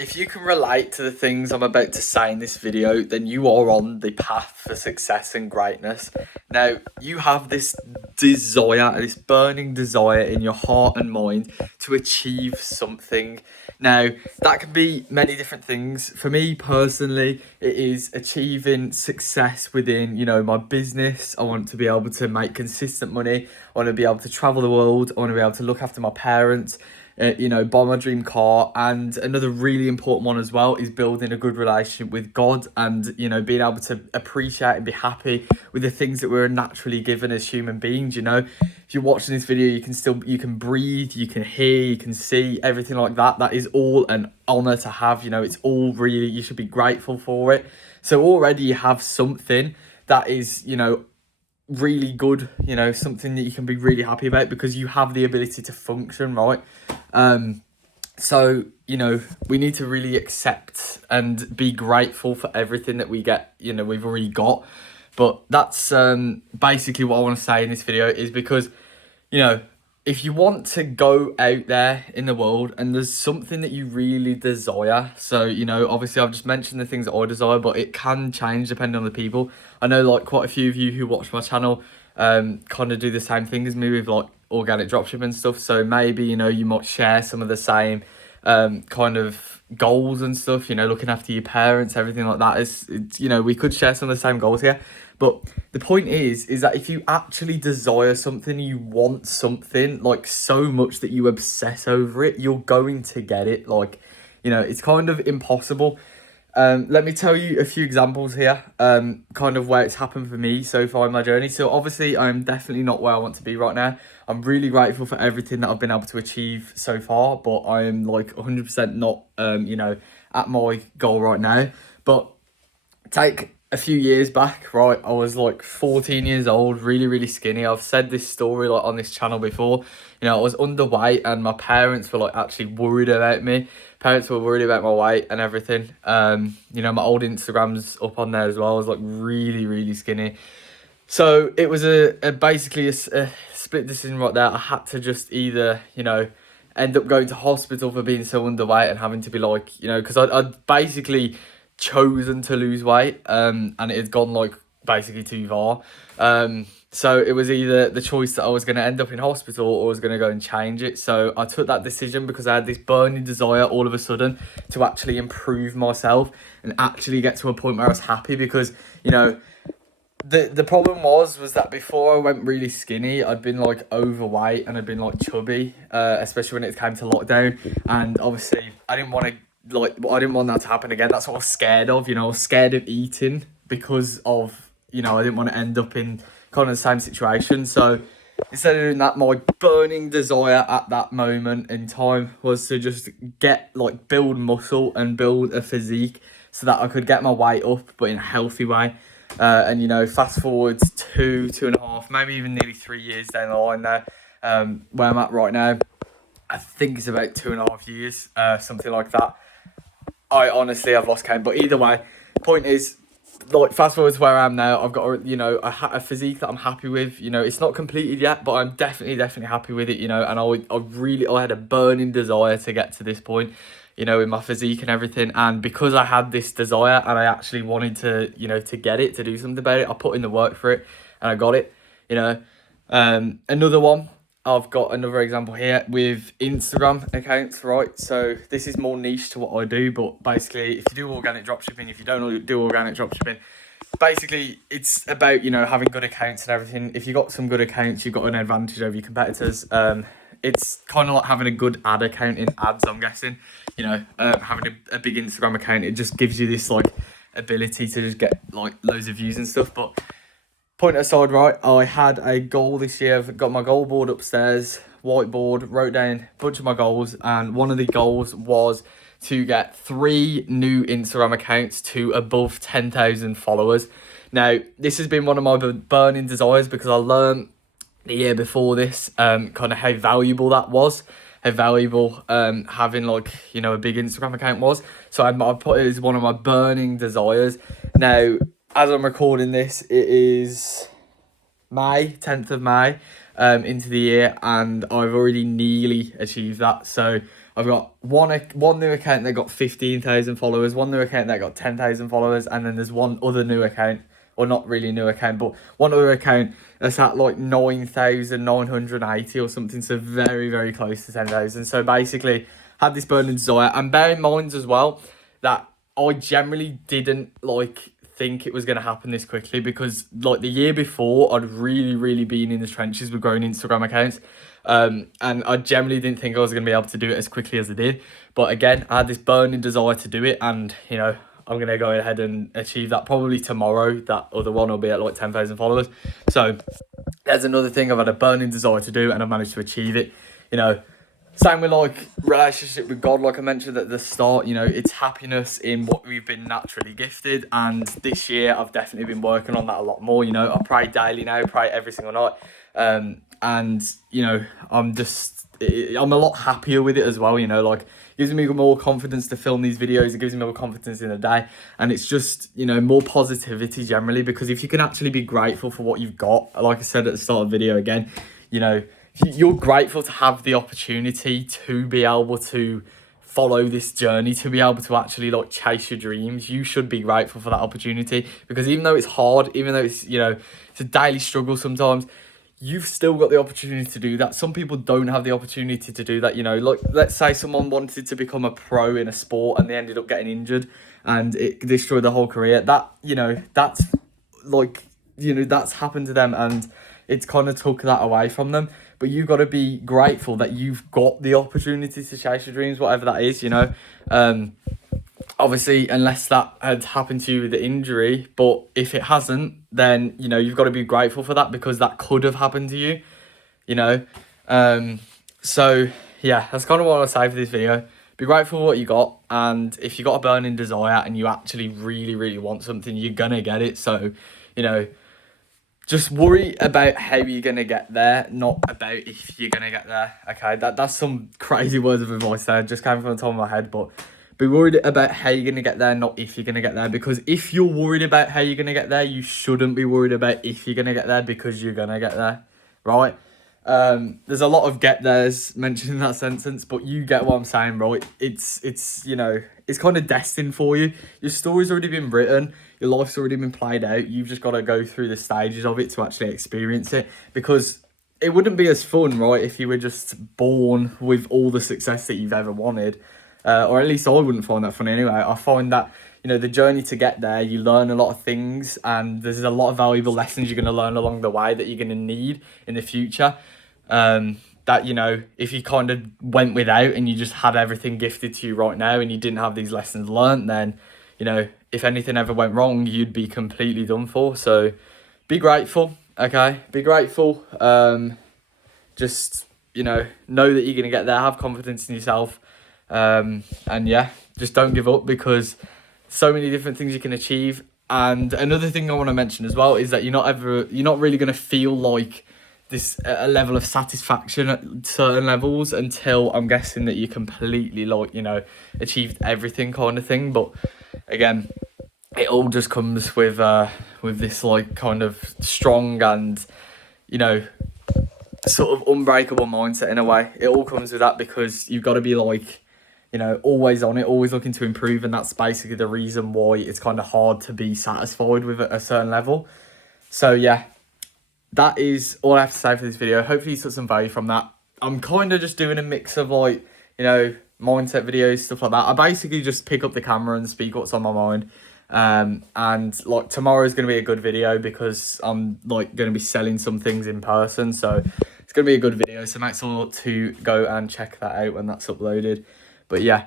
if you can relate to the things I'm about to say in this video, then you are on the path for success and greatness. Now, you have this desire, this burning desire in your heart and mind to achieve something. Now, that can be many different things. For me personally, it is achieving success within, my business. I want to be able to make consistent money. I want to be able to travel the world. I want to be able to look after my parents. Buy my dream car. And another really important one as well is building a good relationship with God and, being able to appreciate and be happy with the things that we're naturally given as human beings. If you're watching this video, you can breathe, you can hear, you can see, everything like that. That is all an honor to have. It's all really, you should be grateful for it. So already you have something that is, really good, something that you can be really happy about because you have the ability to function, right? So, we need to really accept and be grateful for everything that we get, we've already got. But that's basically what I want to say in this video is because, if you want to go out there in the world and there's something that you really desire, so, obviously I've just mentioned the things that I desire, but it can change depending on the people. I know like quite a few of you who watch my channel kind of do the same thing as me with like organic dropshipping and stuff. So maybe, you might share some of the same kind of goals and stuff, looking after your parents, everything like that. It's we could share some of the same goals here. But the point is that if you actually desire something, you want something like so much that you obsess over it, you're going to get it. Like, it's kind of impossible. Let me tell you a few examples here, kind of where it's happened for me so far in my journey. So obviously I'm definitely not where I want to be right now. I'm really grateful for everything that I've been able to achieve so far, but I am like 100% not, at my goal right now. But take a few years back, right, I was like 14 years old, really, really skinny. I've said this story like on this channel before. I was underweight and my parents were like actually worried about me. Parents were worried about my weight and everything. My old Instagram's up on there as well. I was like really, really skinny. So it was basically a split decision right there. I had to just either, end up going to hospital for being so underweight and having to be like, because I'd basically chosen to lose weight and it had gone like basically too far. So it was either the choice that I was going to end up in hospital or I was going to go and change it. So I took that decision because I had this burning desire all of a sudden to actually improve myself and actually get to a point where I was happy because, the problem was that before I went really skinny, I'd been like overweight and I'd been like chubby, especially when it came to lockdown. And obviously I didn't want that to happen again. That's what I was scared of. I was scared of eating because of, I didn't want to end up in kind of the same situation. So instead of doing that, my burning desire at that moment in time was to just build muscle and build a physique so that I could get my weight up, but in a healthy way. And fast forward 2.5, maybe even nearly 3 years down the line now, where I'm at right now, I think it's about 2.5 years, something like that. I honestly have lost count, but either way, point is, like, fast forward to where I am now, I've got a physique that I'm happy with. It's not completed yet, but I'm definitely happy with it. And I had a burning desire to get to this point, in my physique and everything. And because I had this desire and I actually wanted to, to get it, to do something about it, I put in the work for it and I got it. Another one. I've got another example here with Instagram accounts, right? So this is more niche to what I do, but basically if you do organic dropshipping, if you don't do organic dropshipping, basically it's about, having good accounts and everything. If you've got some good accounts, you've got an advantage over your competitors. It's kind of like having a good ad account in ads, I'm guessing. Having a big Instagram account, it just gives you this like ability to just get like loads of views and stuff. But point aside, right, I had a goal this year. I've got my goal board upstairs, whiteboard, wrote down a bunch of my goals, and one of the goals was to get 3 new Instagram accounts to above 10,000 followers. Now, this has been one of my burning desires because I learned the year before this kind of how valuable that was, how valuable having a big Instagram account was. So I put it as one of my burning desires. Now, as I'm recording this, it is May, 10th of May, into the year, and I've already nearly achieved that. So I've got one new account that got 15,000 followers, one new account that got 10,000 followers, and then there's one other new account, or not really new account, but one other account that's at like 9,980 or something, so very, very close to 10,000. So basically, had this burning desire, and bear in mind as well that I generally didn't like think it was going to happen this quickly, because like the year before I'd really been in the trenches with growing Instagram accounts, and I generally didn't think I was going to be able to do it as quickly as I did. But again, I had this burning desire to do it, and you know, I'm going to go ahead and achieve that probably tomorrow. That other one will be at like 10,000 followers. So there's another thing I've had a burning desire to do, and I've managed to achieve it. You know, same with like relationship with God, like I mentioned at the start, you know, it's happiness in what we've been naturally gifted. And this year I've definitely been working on that a lot more. You know, I pray daily now, pray every single night. And, you know, I'm a lot happier with it as well, you know, like, it gives me more confidence to film these videos. It gives me more confidence in the day. And it's just, you know, more positivity generally, because if you can actually be grateful for what you've got, like I said at the start of the video again, you know, you're grateful to have the opportunity to be able to follow this journey, to be able to actually like chase your dreams. You should be grateful for that opportunity, because even though it's hard, even though it's, you know, it's a daily struggle sometimes, you've still got the opportunity to do that. Some people don't have the opportunity to do that. You know, like let's say someone wanted to become a pro in a sport and they ended up getting injured and it destroyed their whole career. That, you know, that's like, you know, that's happened to them and it's kind of took that away from them. But you've got to be grateful that you've got the opportunity to chase your dreams, whatever that is, you know. Obviously, unless that had happened to you with the injury, but if it hasn't, then, you know, you've got to be grateful for that, because that could have happened to you, you know. So, yeah, that's kind of what I say for this video. Be grateful for what you got, and if you got a burning desire and you actually really want something, you're going to get it. So, you know, just worry about how you're going to get there, not about if you're going to get there, okay? That's some crazy words of advice there, just came from the top of my head, but be worried about how you're going to get there, not if you're going to get there, because if you're worried about how you're going to get there, you shouldn't be worried about if you're going to get there, because you're going to get there, right? There's a lot of get there's mentioned in that sentence, but you get what I'm saying, right? It's you know, it's kind of destined for you. Your story's already been written, your life's already been played out. You've just got to go through the stages of it to actually experience it, because it wouldn't be as fun, right, if you were just born with all the success that you've ever wanted. Or at least I wouldn't find that funny anyway. I find that, you know, the journey to get there, you learn a lot of things, and there's a lot of valuable lessons you're going to learn along the way that you're going to need in the future. That, you know, if you kind of went without and you just had everything gifted to you right now and you didn't have these lessons learned, then, you know, if anything ever went wrong, you'd be completely done for. So be grateful, okay? Be grateful. Just, you know that you're going to get there. Have confidence in yourself. And yeah, just don't give up, because so many different things you can achieve. And another thing I want to mention as well is that you're not really going to feel like this a level of satisfaction at certain levels until, I'm guessing, that you completely, like, you know, achieved everything kind of thing. But again, it all just comes with this like kind of strong and, you know, sort of unbreakable mindset in a way. It all comes with that, because you've got to be like, you know, always on it, always looking to improve. And that's basically the reason why it's kind of hard to be satisfied with a certain level. So yeah, that is all I have to say for this video. Hopefully you took some value from that. I'm kind of just doing a mix of like, you know, mindset videos, stuff like that. I basically just pick up the camera and speak what's on my mind. And like tomorrow is going to be a good video, because I'm like going to be selling some things in person. So it's going to be a good video. So make sure to go and check that out when that's uploaded. But yeah,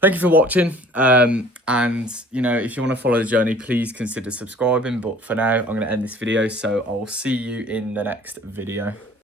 thank you for watching. And, you know, if you want to follow the journey, please consider subscribing. But for now, I'm going to end this video. So I'll see you in the next video.